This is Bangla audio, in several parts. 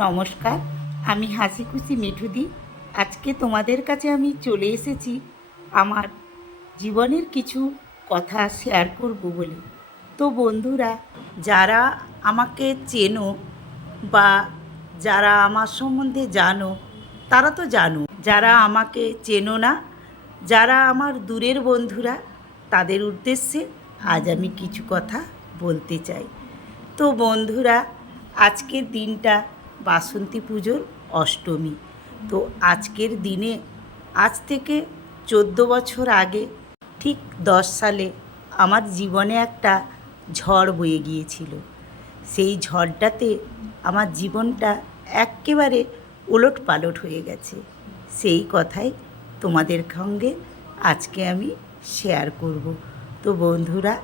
নমস্কার, আমি হাসি খুশি মিঠুদি। আজকে তোমাদের কাছে আমি চলে এসেছি আমার জীবনের কিছু কথা শেয়ার করব বলে। তো বন্ধুরা, যারা আমাকে চেনো বা যারা আমার সম্বন্ধে জানো তারা তো জানো, যারা আমাকে চেনো না, যারা আমার দূরের বন্ধুরা, তাদের উদ্দেশ্যে আজ আমি কিছু কথা বলতে চাই। তো বন্ধুরা, আজকের দিনটা বাসন্তী পুজোর অষ্টমী। তো আজকের দিনে আজ থেকে 14 বছর আগে, ঠিক 10 সালে আমার জীবনে একটা ঝড় বয়ে গিয়েছিল। সেই ঝড়টাতে আমার জীবনটা একেবারে ওলটপালট হয়ে গেছে। সেই কথাই তোমাদের সঙ্গে আজকে আমি শেয়ার করব। তো বন্ধুরা,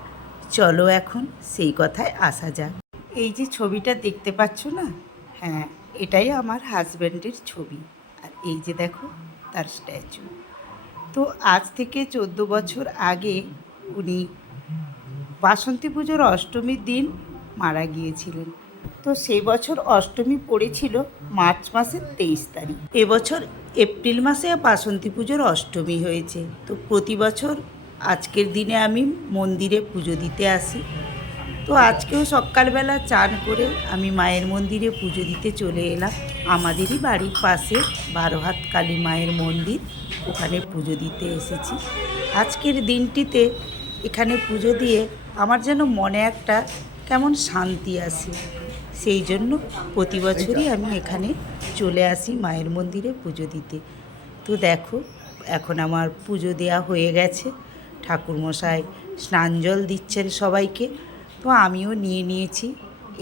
চলো এখন সেই কথায় আসা যাক। এই যে ছবিটা দেখতে পাচ্ছ না, হ্যাঁ, এটাই আমার হাজব্যান্ডের ছবি। আর এই যে দেখো তার স্ট্যাচু। তো আজ থেকে 14 বছর আগে উনি বাসন্তী পুজোর অষ্টমীর দিন মারা গিয়েছিলেন। তো সেই বছর অষ্টমী পড়েছিল মার্চ মাসের 23 তারিখ। এবছর এপ্রিল মাসে বাসন্তী পুজোর অষ্টমী হয়েছে। তো প্রতি বছর আজকের দিনে আমি মন্দিরে পুজো দিতে আসি। তো আজকেও সকালবেলা চান করে আমি মায়ের মন্দিরে পুজো দিতে চলে এলাম। আমাদেরই বাড়ির পাশে 12 হাত কালী মায়ের মন্দির, ওখানে পুজো দিতে এসেছি। আজকের দিনটিতে এখানে পুজো দিয়ে আমার যেন মনে একটা কেমন শান্তি আসে। সেই জন্য প্রতি বছরই আমি এখানে চলে আসি মায়ের মন্দিরে পুজো দিতে। তো দেখো, এখন আমার পুজো দেওয়া হয়ে গেছে। ঠাকুরমশাই স্নান জল দিচ্ছেন সবাইকে। তো আমিও নিয়ে নিয়েছি।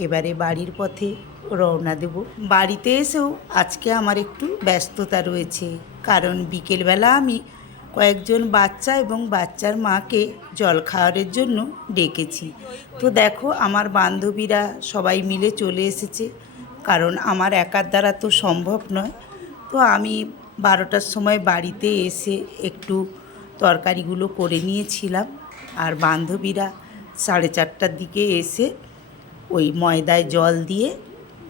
এবারে বাড়ির পথে রওনা দেব। বাড়িতে এসেও আজকে আমার একটু ব্যস্ততা রয়েছে, কারণ বিকেলবেলা আমি কয়েকজন বাচ্চা এবং বাচ্চার মাকে জল খাওয়ারের জন্য ডেকেছি। তো দেখো, আমার বান্ধবীরা সবাই মিলে চলে এসেছে, কারণ আমার একার দ্বারা তো সম্ভব নয়। তো আমি 12টার সময় বাড়িতে এসে একটু তরকারিগুলো করে নিয়েছিলাম, আর বান্ধবীরা 4:30টার দিকে এসে ওই ময়দায় জল দিয়ে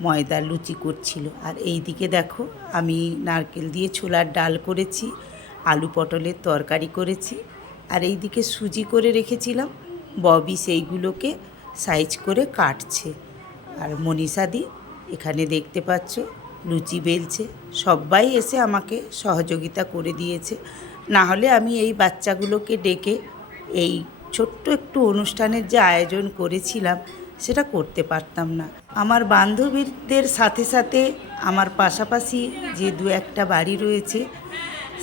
ময়দা লুচি করছিল। আর এই দিকে দেখো, আমি নারকেল দিয়ে ছোলার ডাল করেছি, আলু পটলের তরকারি করেছি, আর এই দিকে সুজি করে রেখেছিলাম। ববি সেইগুলোকে সাইজ করে কাটছে। আর মনীষাদি এখানে দেখতে পাচ্ছ লুচি বেলছে। সবাই এসে আমাকে সহযোগিতা করে দিয়েছে, না হলে আমি এই বাচ্চাগুলোকে ডেকে এই ছোট্ট একটু অনুষ্ঠানের যে আয়োজন করেছিলাম সেটা করতে পারতাম না। আমার বান্ধবীদের সাথে সাথে আমার পাশাপাশি যে 2-1টা বাড়ি রয়েছে,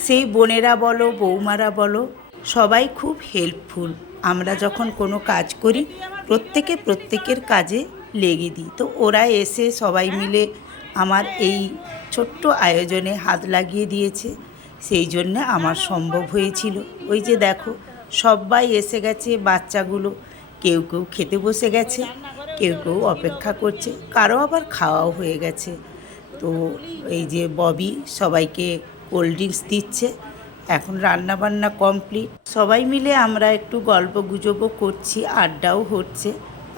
সেই বোনেরা বলো, বৌমারা বলো, সবাই খুব হেল্পফুল। আমরা যখন কোনো কাজ করি প্রত্যেকের কাজে লেগে দিই। তো ওরা এসে সবাই মিলে আমার এই ছোট্ট আয়োজনে হাত লাগিয়ে দিয়েছে। সেই জন্যে আমার সম্ভব হয়েছিল। ওই যে দেখো, সবাই এসে গেছে। বাচ্চাগুলো কেউ কেউ খেতে বসে গেছে, কেউ কেউ অপেক্ষা করছে, কারো আবার খাওয়াও হয়ে গেছে। তো এই যে ববি সবাইকে কোল্ড ড্রিঙ্কস দিচ্ছে। এখন রান্না বান্না কমপ্লিট। সবাই মিলে আমরা একটু গল্প গুজবও করছি, আড্ডাও হচ্ছে।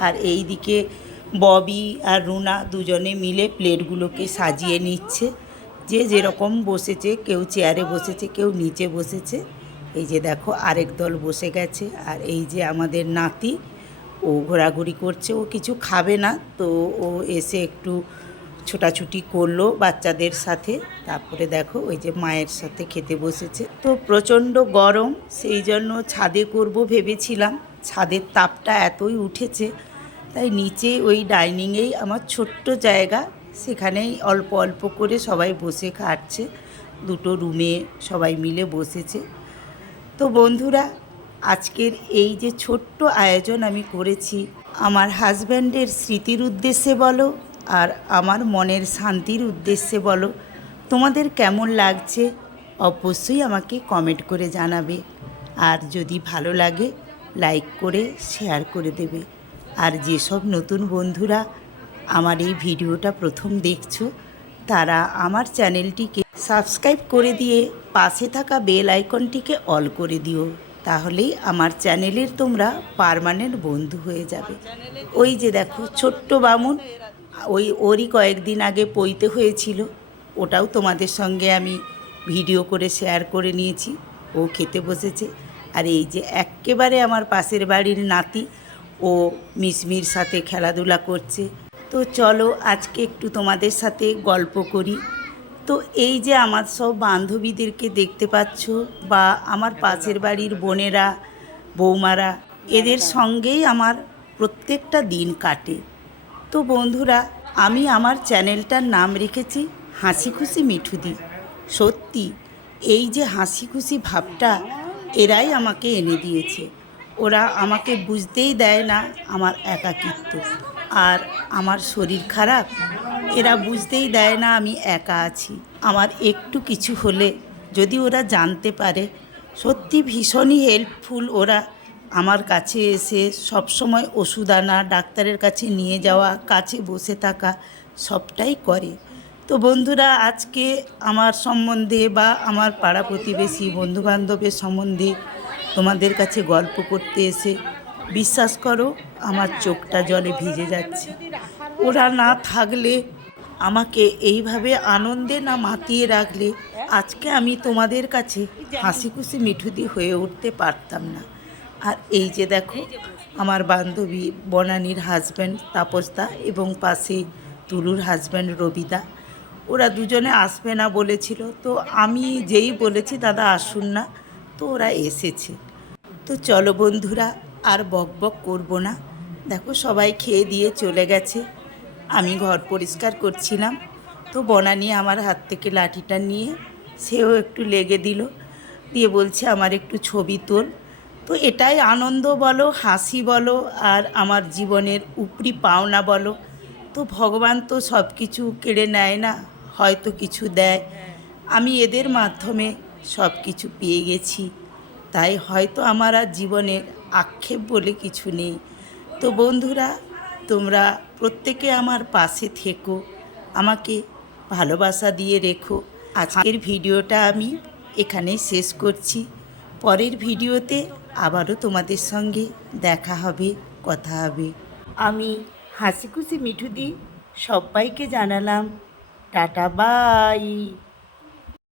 আর এই দিকে ববি আর রুনা দুজনে মিলে প্লেটগুলোকে সাজিয়ে নিচ্ছে। যে যেরকম বসেছে, কেউ চেয়ারে বসেছে, কেউ নিচে বসেছে। এই যে দেখো, আরেক দল বসে গেছে। আর এই যে আমাদের নাতি, ও ঘোরাঘুরি করছে। ও কিছু খাবে না, তো ও এসে একটু ছোটাছুটি করলো বাচ্চাদের সাথে। তারপরে দেখো, ওই যে মায়ের সাথে খেতে বসেছে। তো প্রচণ্ড গরম, সেই জন্য ছাদে করব ভেবেছিলাম। ছাদের তাপটা এতই উঠেছে, তাই নিচে ওই ডাইনিংয়েই আমার ছোট্ট জায়গা, সেখানেই অল্প অল্প করে সবাই বসে খাচ্ছে। 2টো রুমে সবাই মিলে বসেছে। তো বন্ধুরা, আজকের এই যে ছোট্ট আয়োজন আমি করেছি, আমার হাজব্যান্ডের স্মৃতির উদ্দেশ্যে বলো আর আমার মনের শান্তির উদ্দেশ্যে বলো, তোমাদের কেমন লাগছে অবশ্যই আমাকে কমেন্ট করে জানাবে। আর যদি ভালো লাগে লাইক করে শেয়ার করে দেবে। আর যেসব নতুন বন্ধুরা আমার এই ভিডিওটা প্রথম দেখছো, তারা আমার চ্যানেলটিকে সাবস্ক্রাইব করে দিয়ে পাশে থাকা বেল আইকনটিকে অল করে দিও। তাহলেই আমার চ্যানেলের তোমরা পার্মানেন্ট বন্ধু হয়ে যাবে। ওই যে দেখো, ছোট্ট বামুন ওরই কয়েকদিন আগে পৈতে হয়েছিল, ওটাও তোমাদের সঙ্গে আমি ভিডিও করে শেয়ার করে নিয়েছি। ও খেতে বসেছে। আর এই যে এক্কেবারে আমার পাশের বাড়ির নাতি, ও মিসমির সাথে খেলাধুলা করছে। তো চলো আজকে একটু তোমাদের সাথে গল্প করি। তো এই যে আমার সব বান্ধবীদেরকে দেখতে পাচ্ছ, বা আমার পাশের বাড়ির বোনেরা, বৌমারা, এদের সঙ্গেই আমার প্রত্যেকটা দিন কাটে। তো বন্ধুরা, আমি আমার চ্যানেলটার নাম রেখেছি হাসি খুশি মিঠুদি। সত্যি এই যে হাসি খুশি ভাবটা এরাই আমাকে এনে দিয়েছে। ওরা আমাকে বুঝতেই দেয় না আমার একাকিত্ব আর আমার শরীর খারাপ। এরা বুঝতেই দেয় না আমি একা আছি। আমার একটু কিছু হলে যদি ওরা জানতে পারে, সত্যি ভীষণই হেল্পফুল ওরা। আমার কাছে এসে সবসময় ওষুধ আনা, ডাক্তারের কাছে নিয়ে যাওয়া, কাছে বসে থাকা, সবটাই করে। তো বন্ধুরা, আজকে আমার সম্বন্ধে বা আমার পাড়া প্রতিবেশী বন্ধুবান্ধবের সম্বন্ধে তোমাদের কাছে গল্প করতে এসে বিশ্বাস করো আমার চোখটা জলে ভিজে যাচ্ছে। ওরা না থাকলে, আমাকে এইভাবে আনন্দে না মাতিয়ে রাখলে আজকে আমি তোমাদের কাছে হাসি খুশি মিঠুদি হয়ে উঠতে পারতাম না। আর এই যে দেখো, আমার বান্ধবী বনানীর হাজব্যান্ড তাপসদা এবং পাশে তুলুর হাজব্যান্ড রবিদা, ওরা দুজনে আসবে না বলেছিল। তো আমি যেই বলেছি দাদা আসুন না, তো ওরা এসেছে। তো চলো বন্ধুরা, আর বক বক করবো না। দেখো সবাই খেয়ে দিয়ে চলে গেছে, আমি ঘর পরিষ্কার করছিলাম। তো বনানী আমার হাত থেকে লাঠিটা নিয়ে সেও একটু লেগে দিল, দিয়ে বলছে আমার একটু ছবি তোল। তো এটাই আনন্দ বলো, হাসি বলো, আর আমার জীবনের উপরি পাওনা বলো। তো ভগবান তো সব কিছু কেড়ে নেয় না, হয়তো কিছু দেয়। আমি এদের মাধ্যমে সব কিছু পেয়ে গেছি, তাই হয়তো আমার আর জীবনের আক্ষেপ বলে কিছু নেই। তো বন্ধুরা, তোমরা প্রত্যেকে আমার পাশে থেকো, আমাকে ভালোবাসা দিয়ে রেখো। আজকের ভিডিওটা আমি এখানেই শেষ করছি। পরের ভিডিওতে আবারও তোমাদের সঙ্গে দেখা হবে, কথা হবে। আমি হাসি খুশি মিঠুদি সবাইকে জানালাম টাটা, বাই।